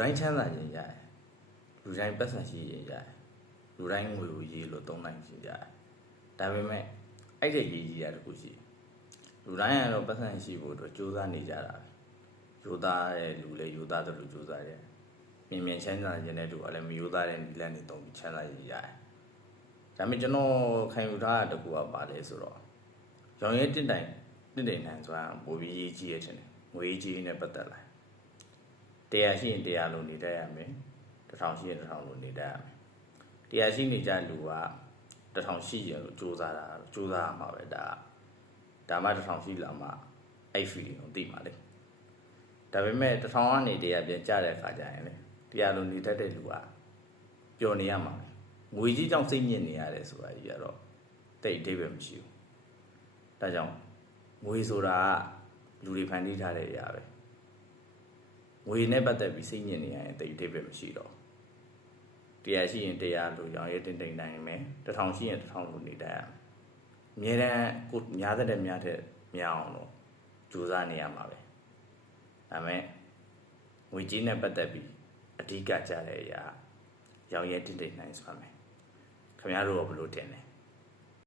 တိုင်းချမ်းသာခြင်းရတယ်လူတိုင်းပတ်စံရှိခြင်းရတယ်လူတိုင်းငွေကိုရေးလို့သုံးနိုင်ခြင်းရတယ်ဒါပေမဲ့အဲ့ဒီရေးကြီးတာတခုရှိလူတိုင်းကတော့ပတ်စံရှိဖို့အတွက်ကြိုးစားနေကြတာပဲယူသားတဲ့လူလည်းယူသားတယ်လို့ကြိုးစားတယ်မြင်မြင်ချမ်းသာခြင်းတဲ့လူကလည်းမယူသားတဲ့ဒီလမ်းတွေတုံးပြီးချမ်းသာခြင်းရတယ်ဒါပေမဲ့ကျွန်တော်ခံယူထားတာတခုကပါလဲဆိုတော့ရောင်ရဲတစ်တိုင်နိုင်ဆိုတာပိုပြီးရေးကြီးရဲ့ထင်တယ်ငွေကြီးနဲ့ပတ်သက်လာတရားရှိရင်တရားလိုနေတတ်ရမယ်1000ရှိရင်1000လိုနေတတ်ရမယ်တရားရှိနေကြလူက1000ရှိရင်လို့စူးစမ်းရမှာပဲဒါမှ1000ရှိလာမှအဲ့ feeling ကိုသိမှာလေဒါပေမဲ့1000ကနေတရားပြန်ကြတဲ့အခါကျရင်လေတရားလိုနေတတ်တဲ့လူကပျော်နေရမှာပဲငွေကြီးကြောင့်စိတ်ညစ်နေရတယ်ဆိုတာကြီးကတော့တိတ်အဓိပ္ပာယ်မရှိဘူးဒါကြောင့်ငွေဆိုတာကလူတွေဖန်တီးထားတဲ့အရာပဲငွေနဲ့ပတ်သက်ပြီးစိတ်ညစ်နေရရင်တိတ်အဓိပ္ပာယ်မရှိတော့တရားရှိရင်တရားလိုရောင်ရဲတင်နိုင်မယ်1000ရှိရင်1000လိုနေတတ်ရမယ်အများတန်းကိုများတဲ့များတဲ့များအောင်လို့ကြိုးစားနေရမှာပဲဒါမဲ့ငွေကြီးနဲ့ပတ်သက်ပြီးအဓိကကြတဲ့အရာရောင်ရဲတင်နိုင်စွာမယ်ခင်ဗျားတို့ကဘယ်လိုတင်လဲ